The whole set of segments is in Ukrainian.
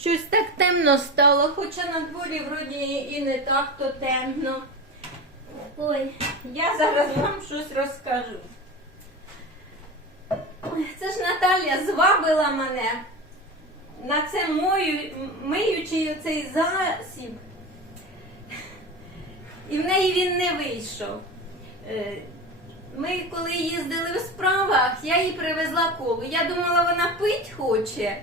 Щось так темно стало, хоча на дворі вроді і не так то темно. Ой, я зараз вам щось розкажу. Це ж Наталя звабила мене на це мою, миючий оцей засіб. І в неї він не вийшов. Е, Ми коли їздили в справах, я їй привезла колу. Я думала, вона пить хоче.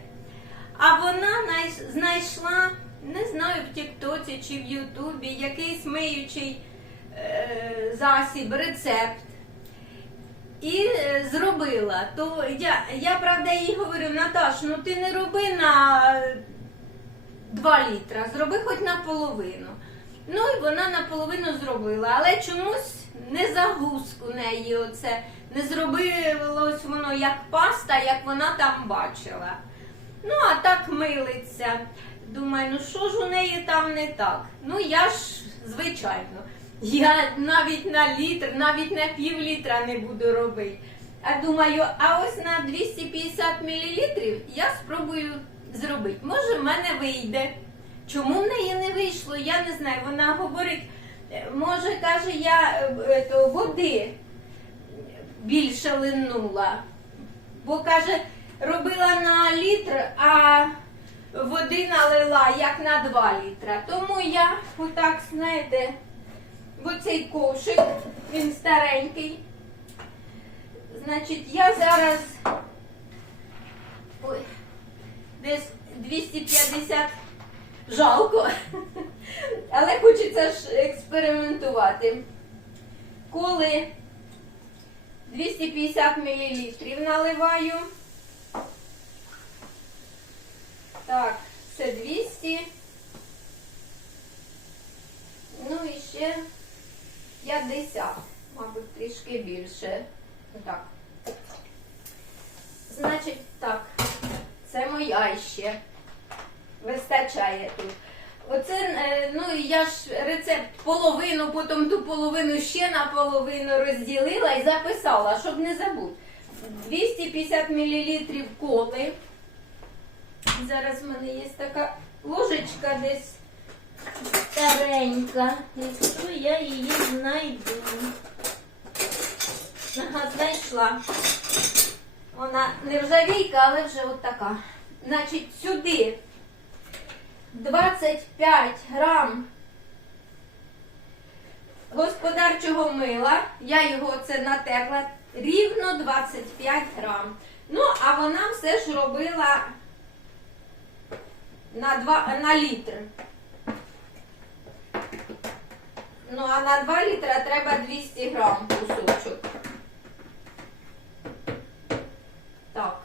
А вона най- знайшла, не знаю, в Тіктоці чи в Ютубі якийсь миючий е, засіб, рецепт. І е, зробила. То я, я правда їй говорю, Наташ, ну ти не роби на 2 літра, зроби хоч наполовину. Ну і вона наполовину зробила, але чомусь не загуск у неї оце, не зробилось воно як паста, як вона там бачила. Ну, а так милиться. Думаю, ну що ж у неї там не так? Ну я ж, звичайно, я навіть на літр, навіть на пів літра не буду робити. А думаю, а ось на 250 мл я спробую зробити. Може, в мене вийде. Чому в неї не вийшло? Я не знаю. Вона говорить, е, може, каже, я е, е, то, води більше линула. Бо каже, робила на літр, а води налила як на 2 літра. Тому я отак, знаєте, оцей ковшик, він старенький. Значить, я зараз ой, десь 250 жалко, але хочеться ж експериментувати. Коли 250 мл наливаю. Так, це 200. Ну і ще 50, мабуть, трішки більше. Так. Значить, так, це моя ще. Вистачає тут. Оце, е, ну і я ж рецепт половину, потім ту половину ще на половину розділила і записала, щоб не забути. 250 мл коли. Зараз в мене є така ложечка десь старенька. Якщо я її знайду. Ага, знайшла. Вона не ржавійка, але вже от така. Значить, сюди 25 грам господарчого мила. Я його це натерла рівно 25 грам. Ну, а вона все ж робила на, 2, на літр. Ну, а на 2 літра треба 200 грам кусочок. Так.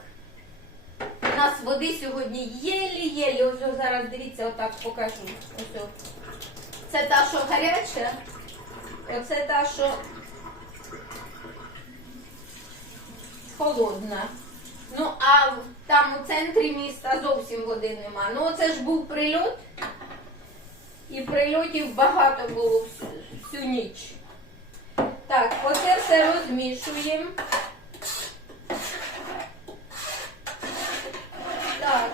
У нас води сьогодні єлі-єлі. Ось зараз дивіться, отак покажу. Ось. Це та, що гаряча. Оце та, що холодна. Ну, а там у центрі міста зовсім води нема. Ну, оце ж був прильот. І прильотів багато було всю, всю ніч. Так, оце все розмішуємо. Так.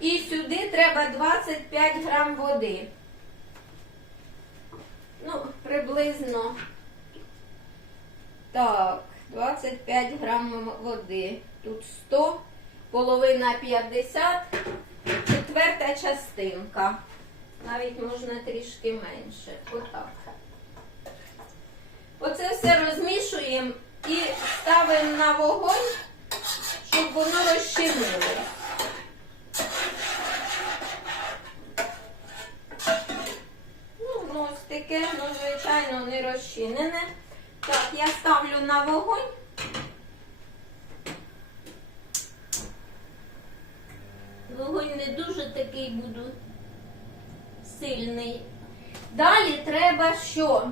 І сюди треба 25 грам води. Ну, приблизно. Так, 25 грам води. Тут 100, половина 50, четверта частинка. Навіть можна трішки менше. Отак. Оце все розмішуємо і ставимо на вогонь, щоб воно розчинилось. Ну, воно ось таке, ну, звичайно, не розчинене. Так, я ставлю на вогонь. Вогонь не дуже такий буду сильний. Далі треба що?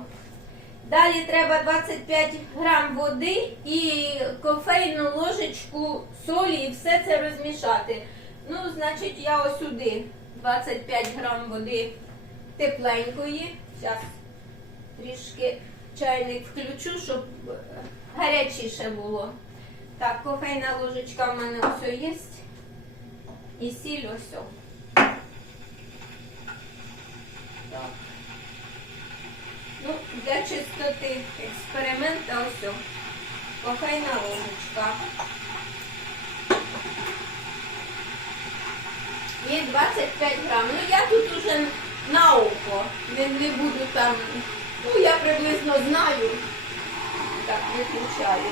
Далі треба 25 грам води і кофейну ложечку солі і все це розмішати. Ну, значить, я ось сюди 25 грам води тепленької. Зараз трішки чайник включу, щоб е, гарячіше було. Так, кофейна ложечка в мене ось є. І сіль ось. Так. Ну, для чистоти експеримента ось. о. Кохайна ложечка. Є 25 грам. Ну я тут уже на око. Не, не буду там. Ну, я приблизно знаю. Так, виключаю.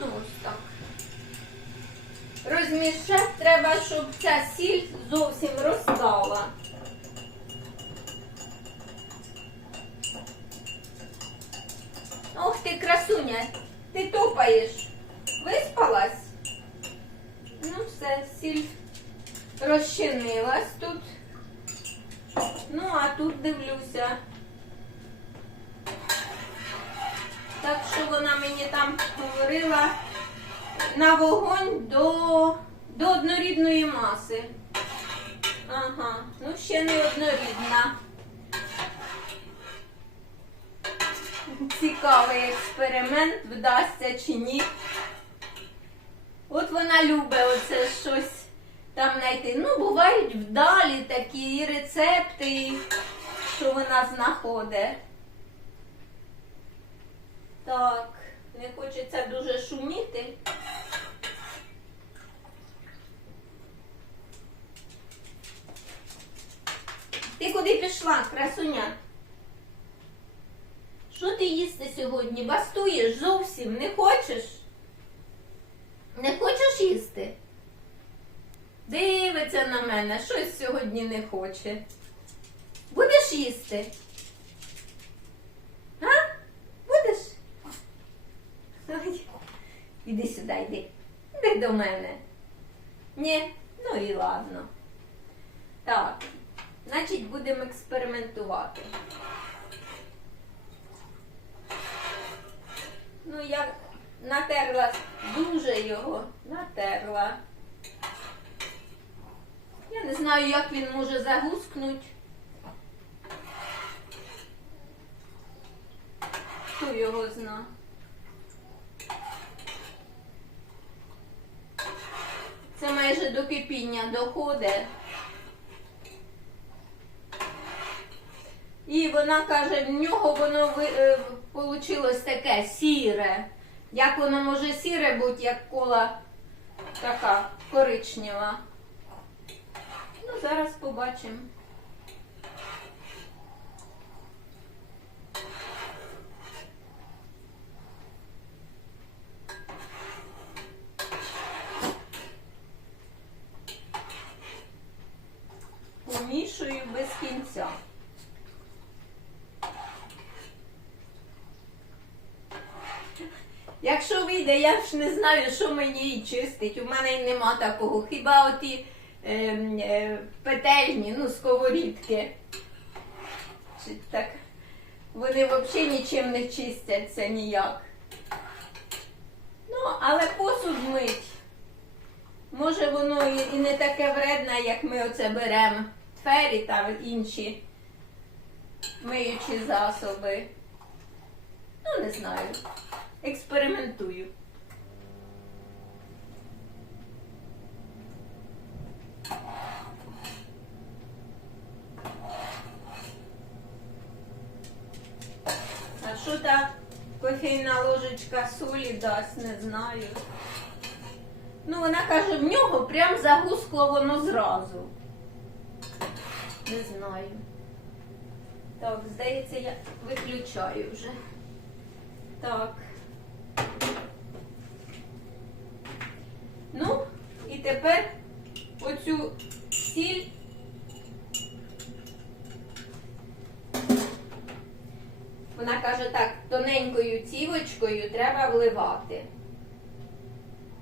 Ну, ось так. Розмішати треба, щоб ця сіль зовсім розстала. Ох ти, красуня, ти топаєш. Цікавий експеримент, вдасться чи ні. От вона любить оце щось там знайти. Ну, бувають вдалі такі рецепти, що вона знаходить. Так, не хочеться дуже шуміти. Ти куди пішла, красуня? Що ти їсти сьогодні? Бастуєш зовсім не хочеш? Не хочеш їсти? Дивиться на мене, щось сьогодні не хоче. Будеш їсти? А? Будеш? Ой, Іди сюди, йди. Іди до мене. Ні, ну і ладно. Так, значить будемо експериментувати. Ну, я натерла дуже його, натерла. Я не знаю, як він може загускнути. Хто його зна? Це майже до кипіння доходить. І вона каже, в нього воно е, получилось таке сіре. Як воно може сіре бути, як кола така коричнева. Ну, зараз побачимо. Якщо вийде, я ж не знаю, що мені її чистить. У мене й нема такого. Хіба оті ем, е, петельні, ну, сковорідки. Так, вони взагалі нічим не чистяться ніяк. Ну, але посуд мить. Може воно і, не таке вредне, як ми оце беремо. Фері та інші миючі засоби. Ну, не знаю. Експериментую. А що та кофейна ложечка солі дасть, не знаю. Ну, вона каже, в нього прям загускло воно зразу. Не знаю. Так, здається, я виключаю вже. Так. Ну, і тепер оцю сіль. Вона каже, так, тоненькою цівочкою треба вливати.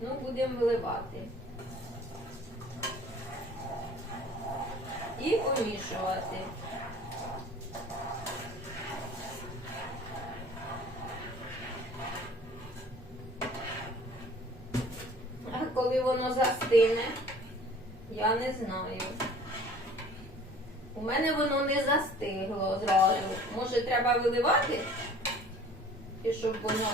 Ну, будемо вливати. І помішувати. А коли воно я не знаю. У мене воно не застигло зразу. Може, треба виливати? І щоб воно.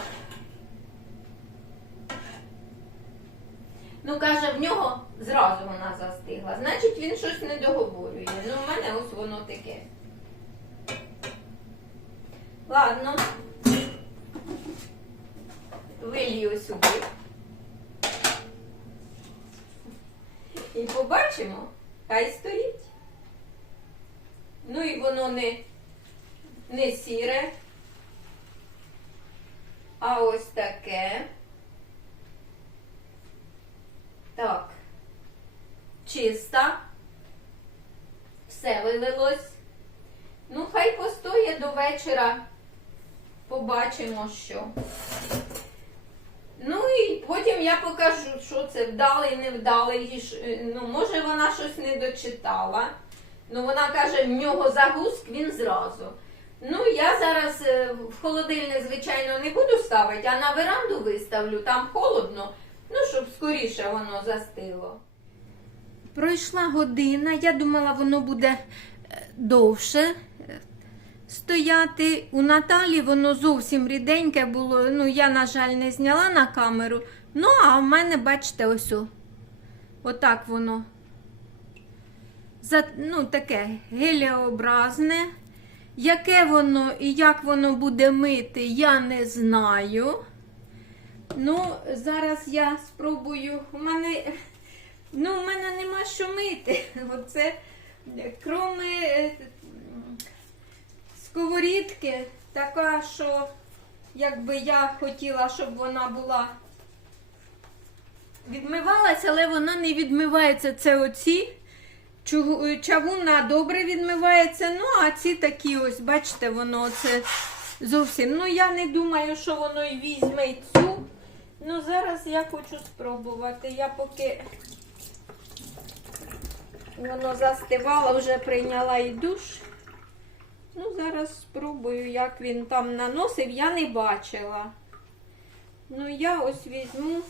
Ну, каже, в нього зразу вона застигла. Значить, він щось не договорює. Ну, в мене ось воно таке. Ладно. Вилію сюди. І побачимо, хай стоїть. Ну і воно не, не сіре, а ось таке. Так. Чиста. Все вилилось. Ну, хай постоє до вечора. Побачимо, що. Я покажу, що це вдалий, невдалий. Е, Ну, може, вона щось не дочитала. Ну, вона каже, в нього загуск, він зразу. Ну, я зараз е, в холодильник, звичайно, не буду ставити, а на веранду виставлю, там холодно, ну, щоб скоріше воно застило. Пройшла година, я думала, воно буде е, довше стояти. У Наталі воно зовсім ріденьке було. Ну, я, на жаль, не зняла на камеру. Ну, а в мене, бачите, ось. о. Отак воно. За, ну, таке гелеобразне. Яке воно і як воно буде мити, я не знаю. Ну, зараз я спробую. У мене, ну, у мене нема що мити. Оце, кроме е, сковорідки, така, що якби я хотіла, щоб вона була відмивалася, але вона не відмивається. Це оці. Чавунна добре відмивається, ну а ці такі ось, бачите, воно це зовсім. Ну, я не думаю, що воно і візьме і цю. Ну, зараз я хочу спробувати. Я поки воно застивало, вже прийняла і душ. Ну, зараз спробую, як він там наносив, я не бачила. Ну, я ось візьму,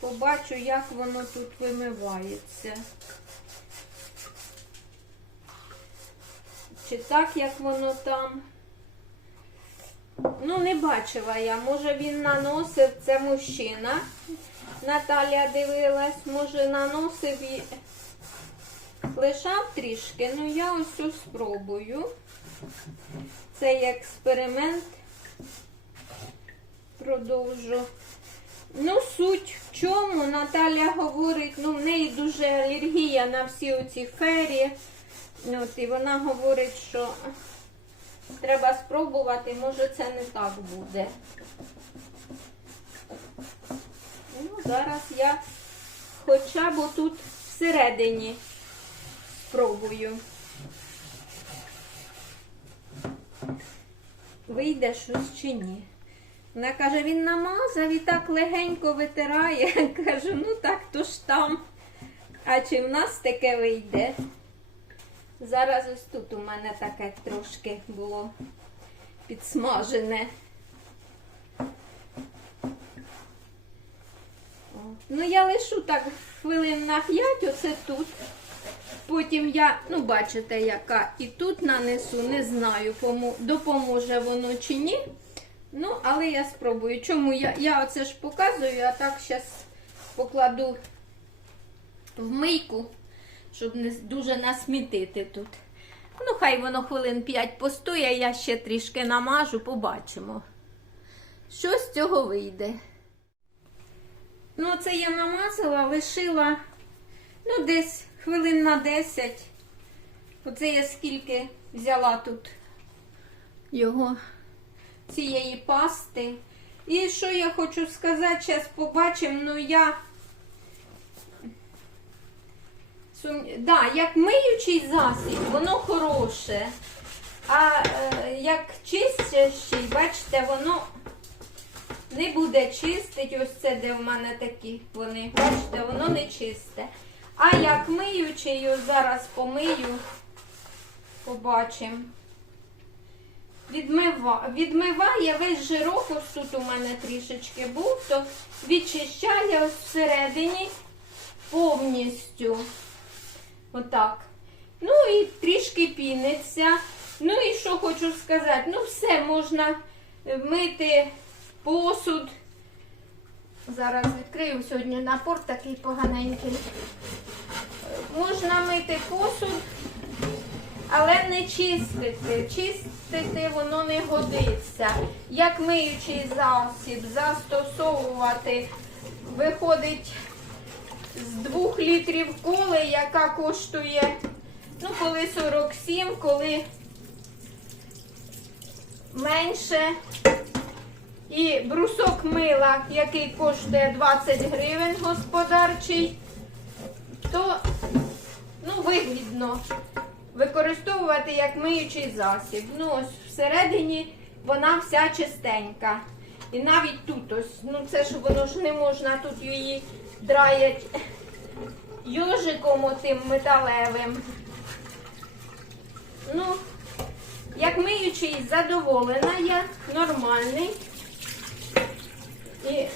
побачу, як воно тут вимивається. Чи так, як воно там. Ну, не бачила я. Може він наносив, це мужчина. Наталя дивилась, може наносив і лишав трішки. Ну, я ось спробую. Цей експеримент продовжу. Ну, суть в чому Наталя говорить, ну, в неї дуже алергія на всі оці фері. От, і вона говорить, що треба спробувати, може це не так буде. Ну, зараз я хоча б тут всередині спробую. Вийде щось чи ні. Вона каже, він намазав і так легенько витирає. Кажу, ну так то ж там. А чи в нас таке вийде? Зараз ось тут у мене таке трошки було підсмажене. Ну, я лишу так хвилин на 5, оце тут. Потім я, ну, бачите, яка і тут нанесу, не знаю, допоможе воно чи ні. Ну, але я спробую. Чому я я оце ж показую, а так зараз покладу в мийку, щоб не дуже насмітити тут. Ну, хай воно хвилин 5 постоє, я ще трішки намажу, побачимо. Що з цього вийде. Ну, це я намазала, лишила ну, десь хвилин на 10. Оце я скільки взяла тут його цієї пасти. І що я хочу сказати, зараз побачимо, ну я. Сум... Да, як миючий засіб, воно хороше. А е, як чистящий, бачите, воно не буде чистить. Ось це, де в мене такі вони. Бачите, воно не чисте. А як миючий, зараз помию, побачимо. Відмива... Відмиває весь жирок, ось тут у мене трішечки був, то відчищає ось всередині повністю. Отак. Ну і трішки піниться. Ну і що хочу сказати, ну все можна мити посуд. Зараз відкрию сьогодні напор такий поганенький. Можна мити посуд, але не чистити. Чистити воно не годиться. Як миючий засіб застосовувати, виходить з 2 літрів коли, яка коштує, ну, коли 47, коли менше. І брусок мила, який коштує 20 гривень господарчий, то ну, вигідно використовувати як миючий засіб. Ну, ось всередині вона вся чистенька. І навіть тут ось, ну це ж воно ж не можна тут її драять йожиком отим металевим. Ну, як миючий задоволена я, нормальний. І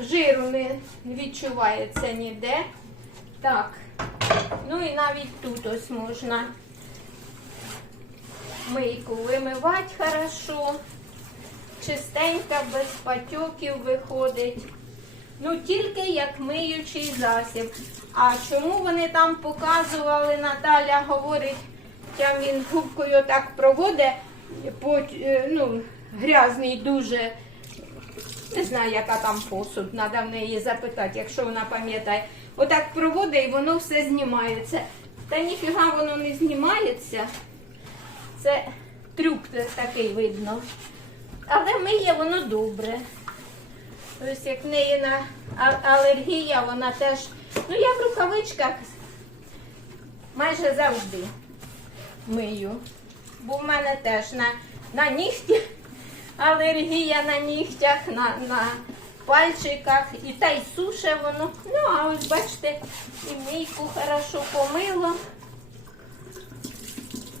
жиру не відчувається ніде. Так. Ну і навіть тут ось можна мийку вимивати хорошо. Чистенька, без патьоків виходить. Ну, тільки як миючий засіб. А чому вони там показували, Наталя говорить, там він губкою так проводить, е, ну, грязний дуже. Не знаю, яка там посуд, треба в неї запитати, якщо вона пам'ятає. Отак проводить і воно все знімається. Та ніфіга воно не знімається. Це трюк такий видно. Але миє воно добре. Ось як в неї на алергія, вона теж. Ну, я в рукавичках майже завжди мию. Бо в мене теж на, на нігті алергія на нігтях, на, на пальчиках, і та й суше воно. Ну, а ось бачите, і мийку хорошо помило.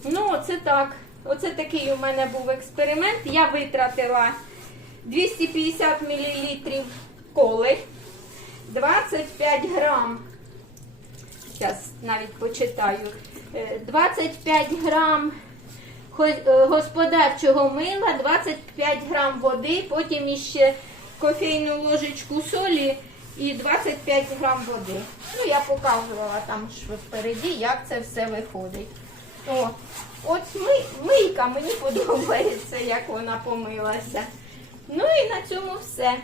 Ну, оце так. Оце такий у мене був експеримент. Я витратила 250 мл коли, 25 грам. Зараз навіть почитаю. Е, 25 грам е, господарчого мила, 25 грам води, потім іще кофейну ложечку солі і 25 грам води. Ну, я показувала там ж впереді, як це все виходить. О, от ми, мийка мені подобається, як вона помилася. Ну і на цьому все.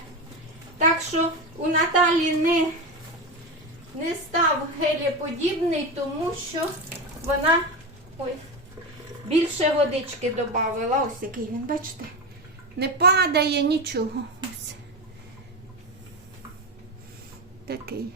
Так що у Наталі не, не став гелєподібний, тому що вона ой, більше водички додавила. Ось який він, бачите, не падає нічого. Ось. Такий.